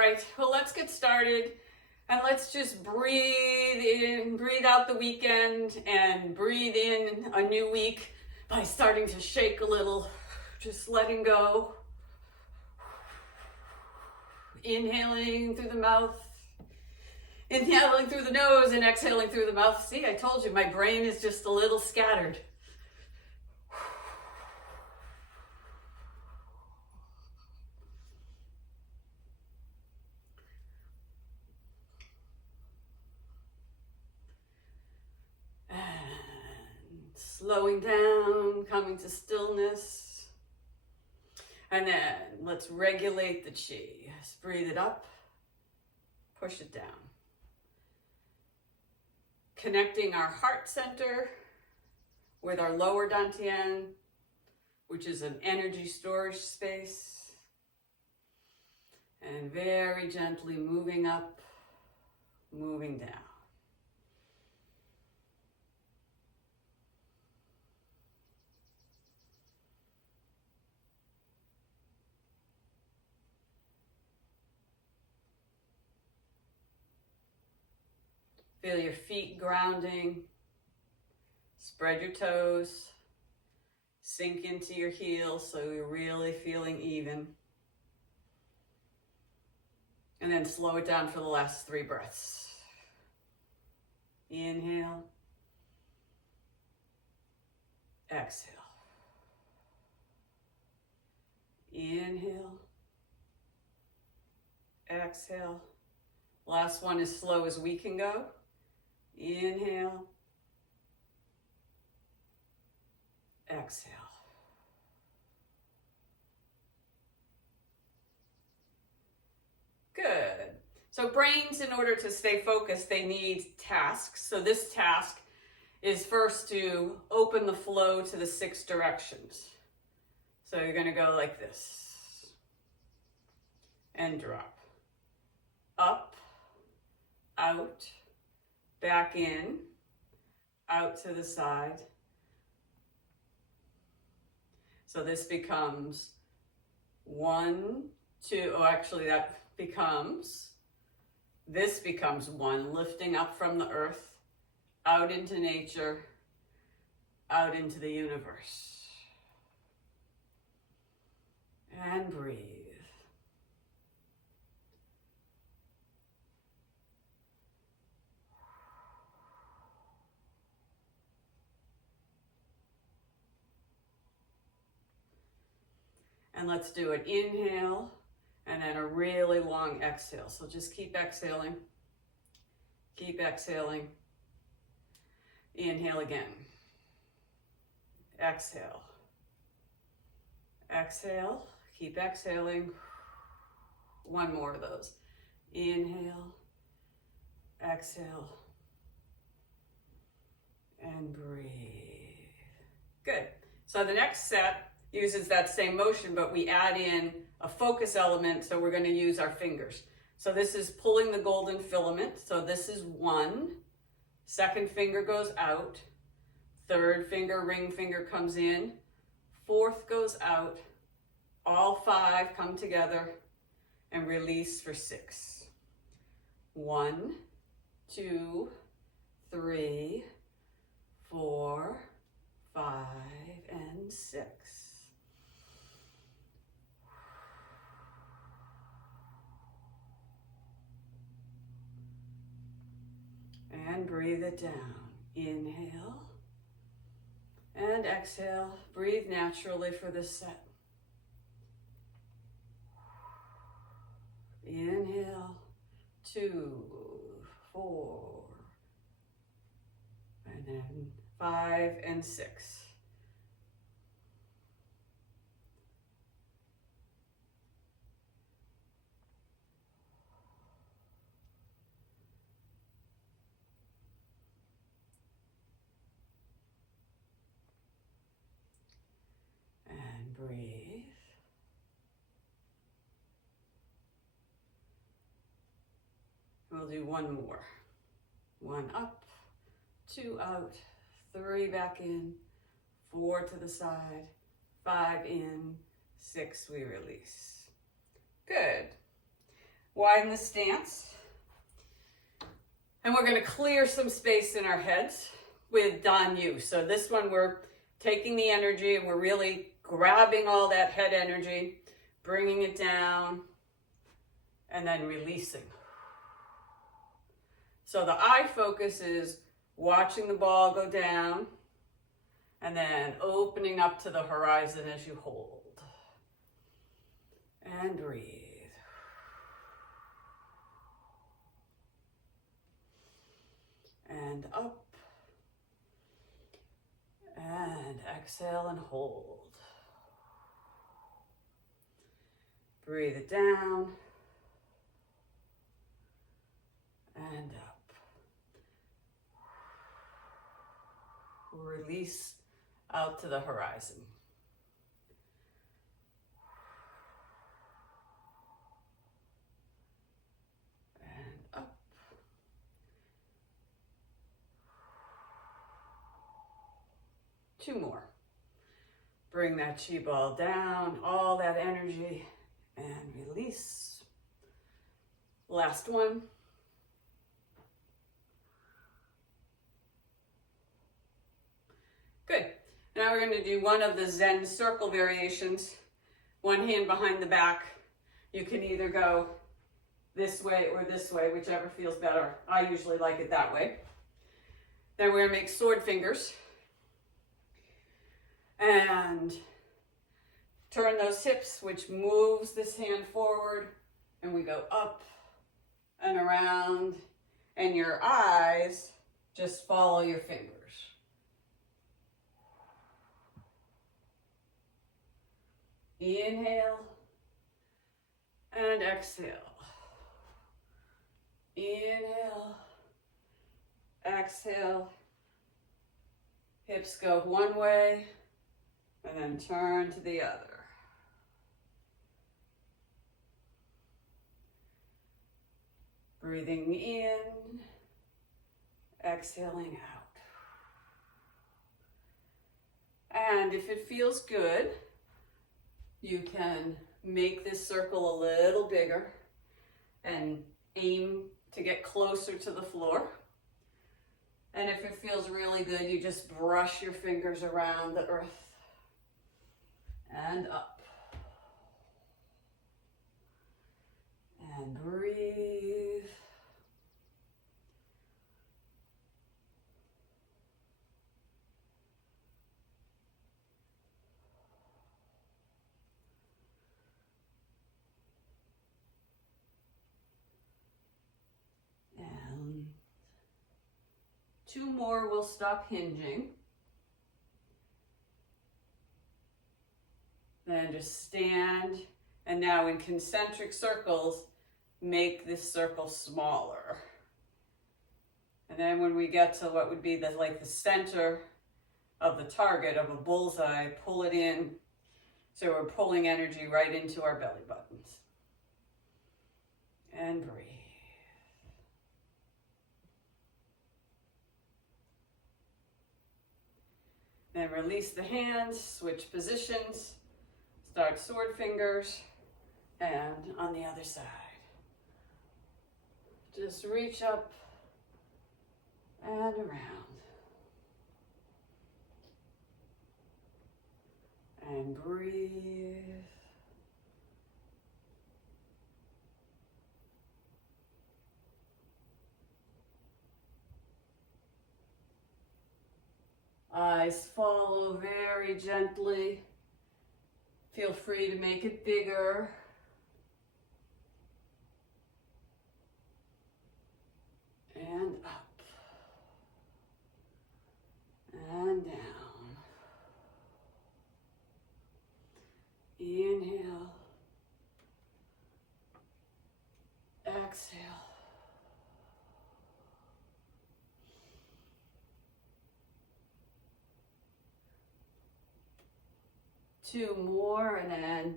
right, well, let's get started and let's just breathe in, breathe out the weekend and breathe in a new week by starting to shake a little, just letting go. Inhaling through the mouth, inhaling through the nose and exhaling through the mouth. See, I told you, my brain is just a little scattered. Slowing down, coming to stillness. And then let's regulate the chi. Just breathe it up, push it down. Connecting our heart center with our lower dantian, which is an energy storage space. And very gently moving up, moving down. Feel your feet grounding. Spread your toes. Sink into your heels so you're really feeling even. And then slow it down for the last 3 breaths. Inhale. Exhale. Inhale. Exhale. Last one as slow as we can go. Inhale. Exhale. Good. So brains, in order to stay focused, they need tasks. So this task is first to open the flow to the 6 directions. So you're going to go like this. And drop. Up, out, back in, out to the side. So this becomes 1, 2, oh, actually this becomes 1, lifting up from the earth, out into nature, out into the universe. And breathe. And let's do an inhale and then a really long exhale. So just keep exhaling. Keep exhaling. Inhale again. Exhale. Exhale. Keep exhaling. 1 more of those. Inhale. Exhale. And breathe. Good. So the next set uses that same motion, but we add in a focus element, so we're going to use our fingers. So this is pulling the golden filament. So this is 1. Second finger goes out. Third finger, ring finger comes in. Fourth goes out. All 5 come together and release for 6. 1, 2, 3, 4, 5, and 6. And breathe it down. Inhale and exhale. Breathe naturally for this set. Inhale, 2, 4, and then 5 and 6. Breathe. We'll do 1 more. 1 up, 2 out, 3 back in, 4 to the side, 5 in, 6 we release. Good. widen the stance. And we're going to clear some space in our heads with Dan Yu. So this one, we're taking the energy and we're really grabbing all that head energy, bringing it down, and then releasing. So the eye focus is watching the ball go down and then opening up to the horizon as you hold. And breathe. And up. And exhale and hold. Breathe it down. And up. Release out to the horizon. And up. Two more. Bring that chi ball down, all that energy, and release. Last one. Good. Now we're going to do one of the Zen circle variations. One hand behind the back. You can either go this way or this way, whichever feels better. I usually like it that way. Then we're going to make sword fingers. And turn those hips, which moves this hand forward. And we go up and around. And your eyes just follow your fingers. Inhale and exhale. Inhale, exhale. Hips go one way and then turn to the other. Breathing in, exhaling out. And if it feels good, you can make this circle a little bigger and aim to get closer to the floor. And if it feels really good, you just brush your fingers around the earth and up. And breathe. Two more, we'll stop hinging. Then just stand, and now in concentric circles, make this circle smaller. And then when we get to what would be the center of the target of a bullseye, pull it in. So we're pulling energy right into our belly buttons. And breathe. Then release the hands, switch positions, start sword fingers, and on the other side. Just reach up and around. And breathe. Eyes follow very gently. Feel free to make it bigger. And up. And down. Inhale. Exhale. Two more, and then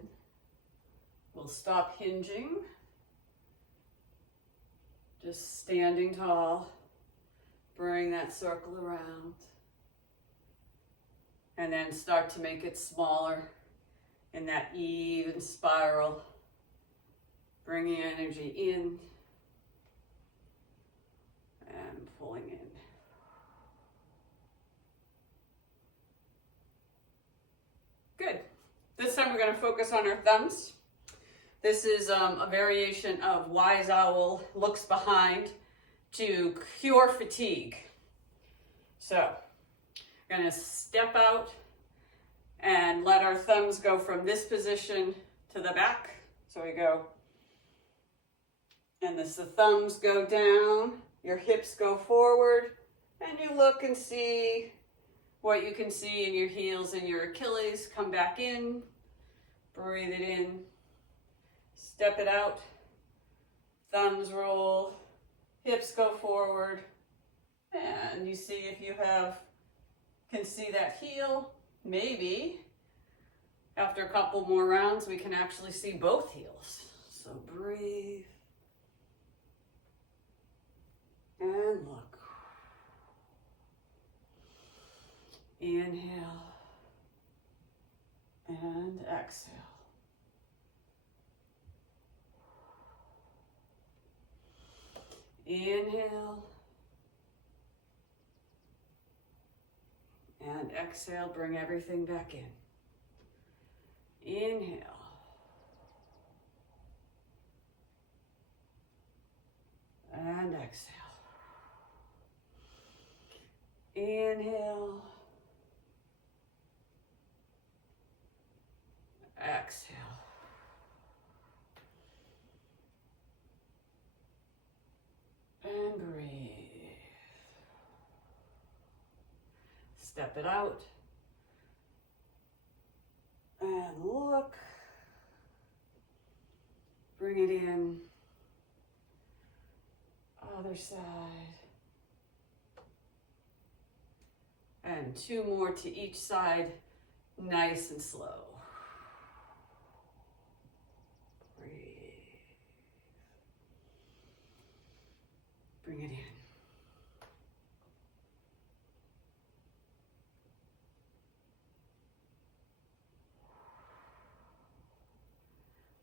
we'll stop hinging. Just standing tall. Bring that circle around. And then start to make it smaller in that even spiral. Bringing energy in and pulling in. Good. This time we're going to focus on our thumbs. This is a variation of Wise Owl looks behind to cure fatigue. So we're going to step out and let our thumbs go from this position to the back. So we go, and as the thumbs go down, your hips go forward, and you look and see what you can see in your heels and your Achilles. Come back in, breathe it in, step it out, thumbs roll, hips go forward, and you see if you can see that heel. Maybe after a couple more rounds we can actually see both heels. So breathe and look. Inhale and exhale. Inhale and exhale, bring everything back in. Inhale. And exhale. Inhale. Exhale. And breathe. Step it out. And look. Bring it in. Other side. And two more to each side, nice and slow. Breathe. Bring it in.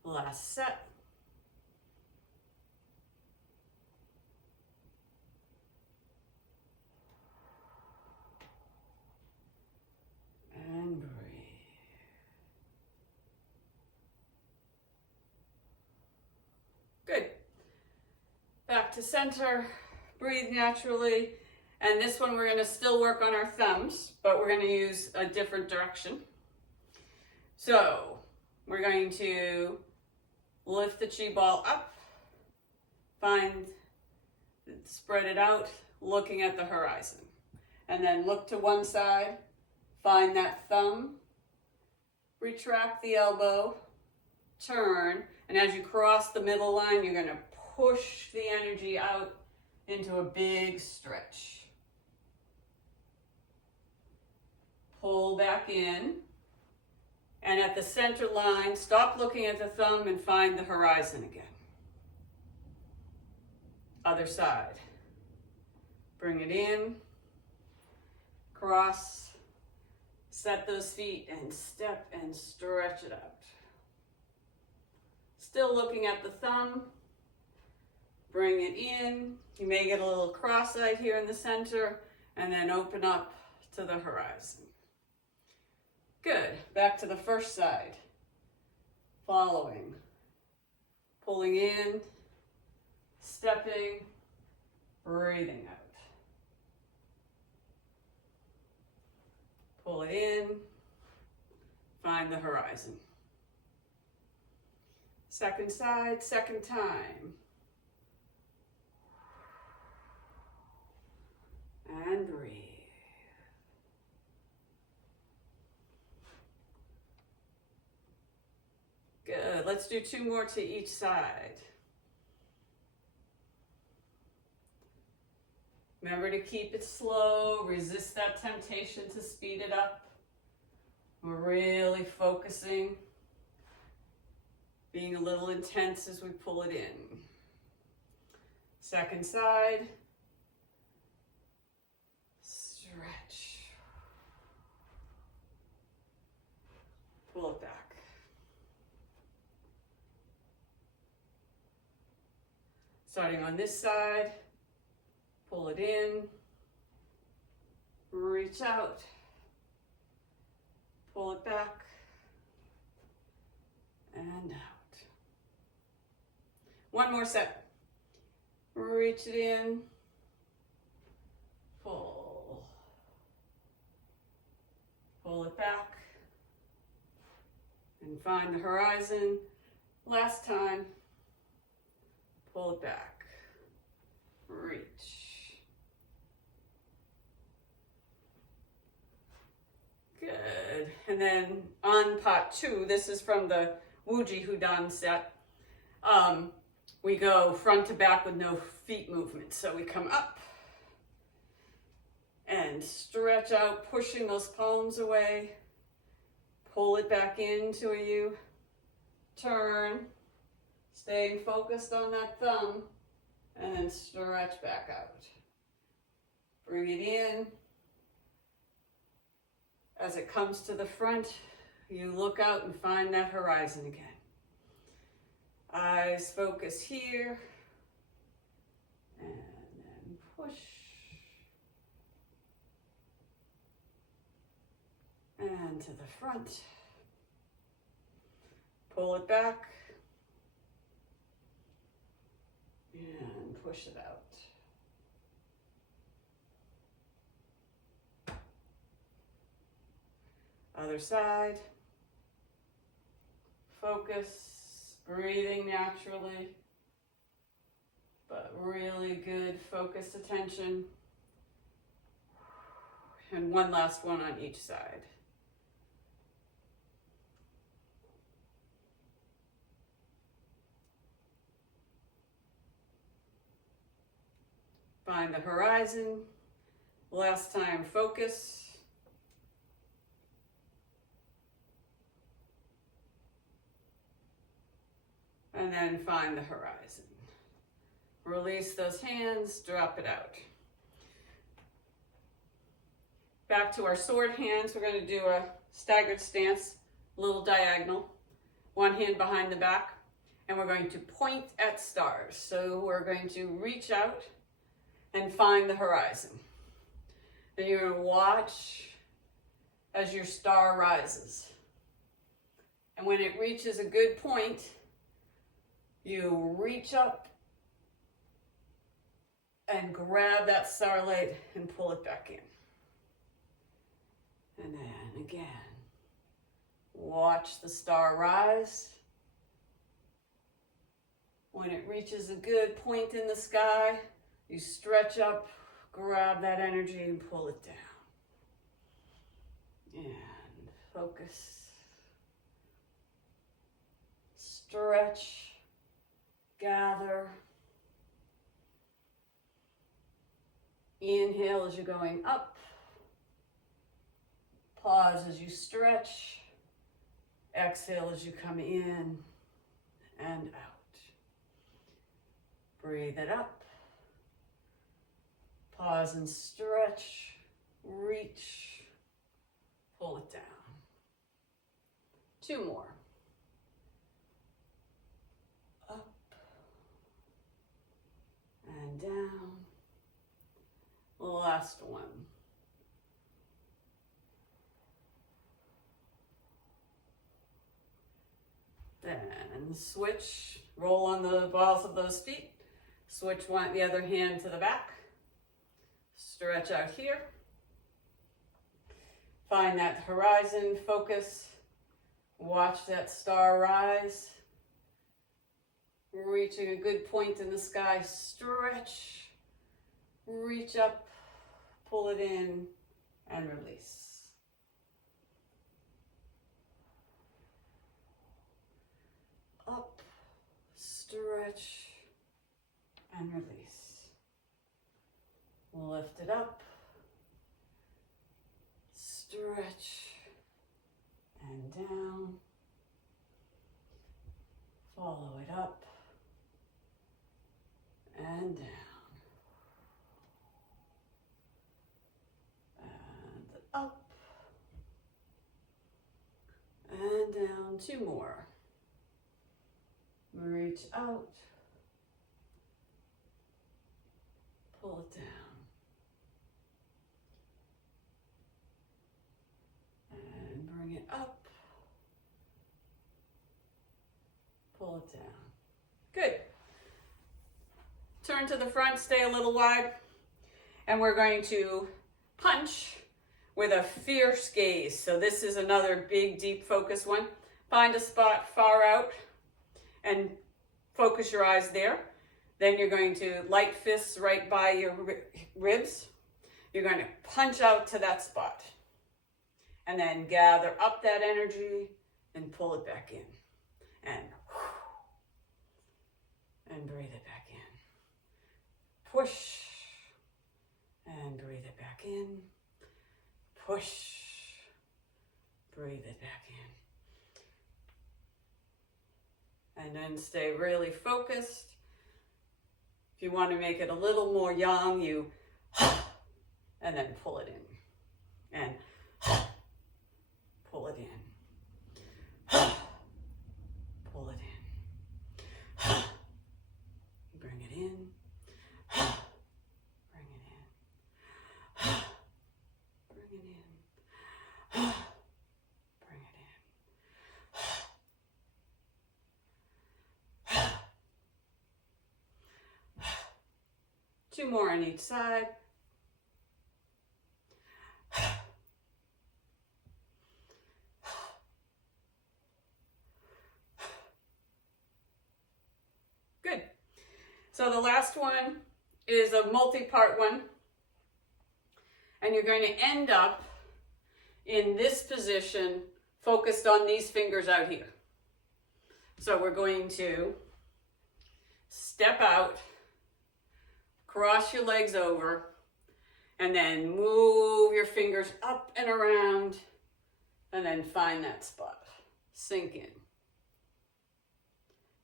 Last set. And breathe. Good. Back to center. Breathe naturally. And this one we're going to still work on our thumbs, but we're going to use a different direction. So we're going to lift the chi ball up, spread it out, looking at the horizon. And then look to one side, find that thumb, retract the elbow, turn, and as you cross the middle line, you're going to push the energy out into a big stretch. Pull back in, and at the center line, stop looking at the thumb and find the horizon again. Other side. Bring it in, cross, set those feet and step and stretch it out. Still looking at the thumb, bring it in. You may get a little cross-eyed here in the center, and then open up to the horizon. Good. Back to the first side. Following. Pulling in, stepping, breathing out. Pull it in, find the horizon. Second side, second time. And breathe. Good. Let's do two more to each side. Remember to keep it slow. Resist that temptation to speed it up. We're really focusing, being a little intense as we pull it in. Second side. Stretch. Pull it back. Starting on this side, pull it in, reach out, pull it back, and out. One more set. Reach it in, pull it back, and find the horizon. Last time, pull it back, reach. Good. And then on part 2, this is from the Wuji Hudan set. We go front to back with no feet movement. So we come up and stretch out, pushing those palms away. Pull it back into a U. Turn, staying focused on that thumb, and then stretch back out. Bring it in. As it comes to the front, you look out and find that horizon again. Eyes focus here, and then push, and to the front. Pull it back, and push it out. Other side. Focus, breathing naturally, but really good focused attention. And one last one on each side. Find the horizon. Last time, focus. And then find the horizon. Release those hands, drop it out. Back to our sword hands, we're going to do a staggered stance, little diagonal. One hand behind the back, and we're going to point at stars. So we're going to reach out and find the horizon. Then you're going to watch as your star rises. And when it reaches a good point, you reach up and grab that starlight and pull it back in. And then again, watch the star rise. When it reaches a good point in the sky, you stretch up, grab that energy and pull it down. And focus. Stretch, gather. Inhale as you're going up. Pause as you stretch. Exhale as you come in and out. Breathe it up. Pause and stretch. Reach. Pull it down. 2 more. Up and down. Last one. Then switch, roll on the balls of those feet. Switch the other hand to the back. Stretch out here. Find that horizon, focus. Watch that star rise. Reaching a good point in the sky, stretch. Reach up, pull it in, and release. Up, stretch, and release. Lift it up, stretch, and down. Follow it up, and down. Up and down. 2 more. Reach out pull it down. And bring it up. Pull it down. Good. Turn to the front, stay a little wide. And we're going to punch with a fierce gaze. So this is another big, deep focus one. Find a spot far out and focus your eyes there. Then you're going to light fists right by your ribs. You're going to punch out to that spot. And then gather up that energy and pull it back in. And breathe it back in. Push. And breathe it back in. Push. Breathe it back in. And then stay really focused. If you want to make it a little more yang, you and then pull it in. And pull it in. Pull it in. Bring it in. Bring it in. Bring it in. Bring it in. Two more on each side. Good. So the last one is a multi-part one. And you're going to end up in this position, focused on these fingers out here. So we're going to step out, cross your legs over, and then move your fingers up and around, and then find that spot. Sink in.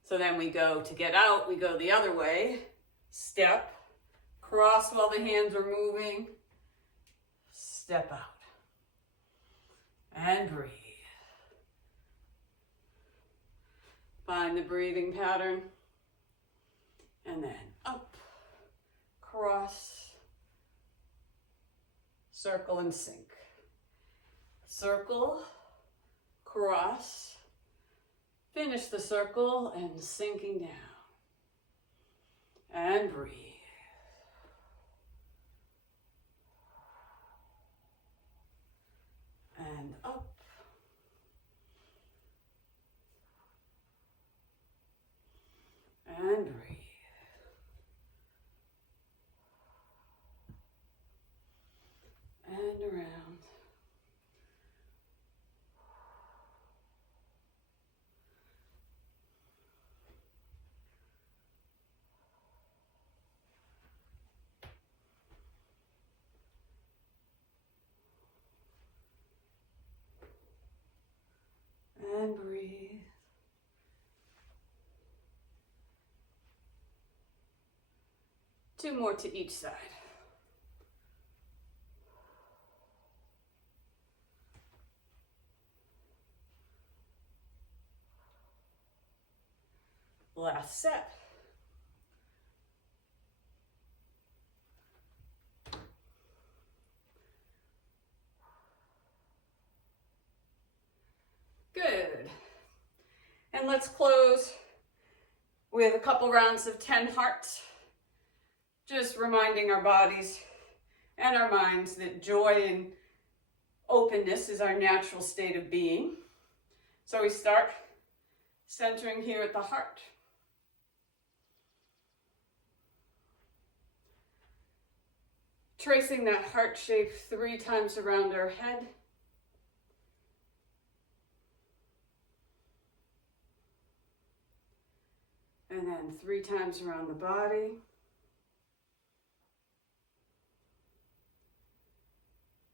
So then we go to get out, we go the other way. Step, cross while the hands are moving. Step out. And breathe. Find the breathing pattern. And then up, cross, circle and sink. Circle, cross, finish the circle and sinking down. And breathe. And up. And breathe. And around. And breathe. Two more to each side. Last set. Good. And let's close with a couple rounds of 10 hearts. Just reminding our bodies and our minds that joy and openness is our natural state of being. So we start centering here at the heart. Tracing that heart shape 3 times around our head. And then 3 times around the body.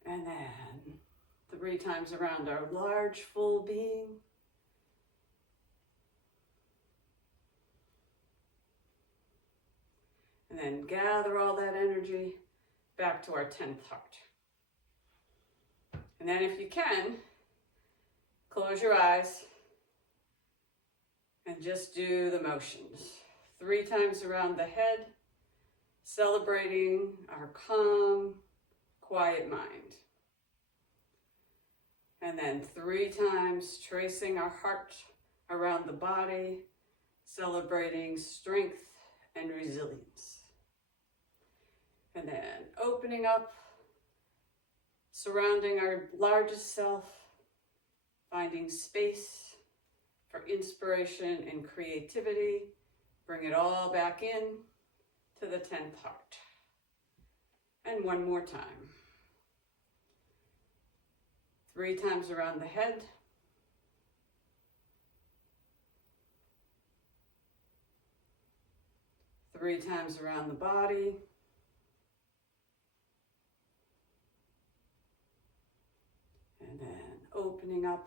And then 3 times around our large, full being. And then gather all that energy back to our 10th heart. And then if you can, close your eyes and just do the motions. 3 times around the head, celebrating our calm, quiet mind. And then 3 times tracing our heart around the body, celebrating strength and resilience. And then opening up, surrounding our largest self, finding space for inspiration and creativity. Bring it all back in to the 10th heart. And one more time. 3 times around the head. 3 times around the body. And then opening up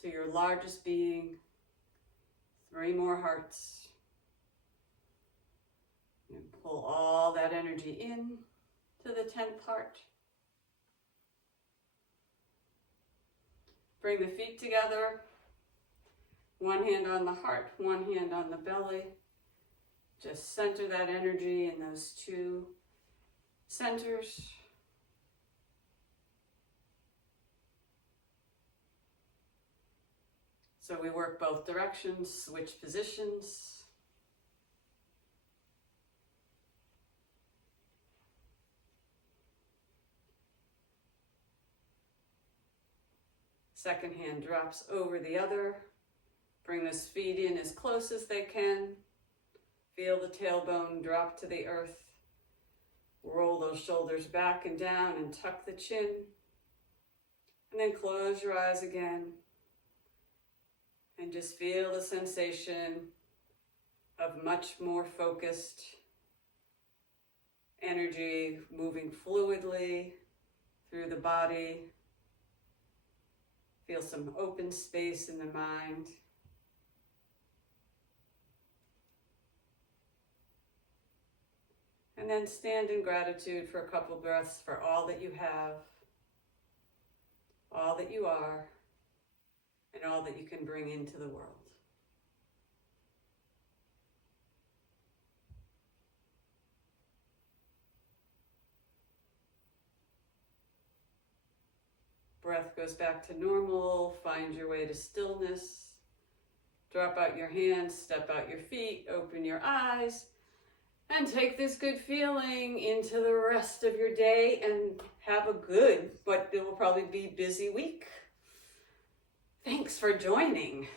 to your largest being. 3 more hearts. And pull all that energy in to the 10th heart. Bring the feet together. 1 hand on the heart, 1 hand on the belly. Just center that energy in those 2 centers. So we work both directions, switch positions. Second hand drops over the other. Bring those feet in as close as they can. Feel the tailbone drop to the earth. Roll those shoulders back and down and tuck the chin. And then close your eyes again. And just feel the sensation of much more focused energy moving fluidly through the body. Feel some open space in the mind. And then stand in gratitude for a couple breaths for all that you have, all that you are, and all that you can bring into the world. Breath goes back to normal. Find your way to stillness. Drop out your hands, step out your feet, open your eyes, and take this good feeling into the rest of your day and have a good, but it will probably be busy week. Thanks for joining.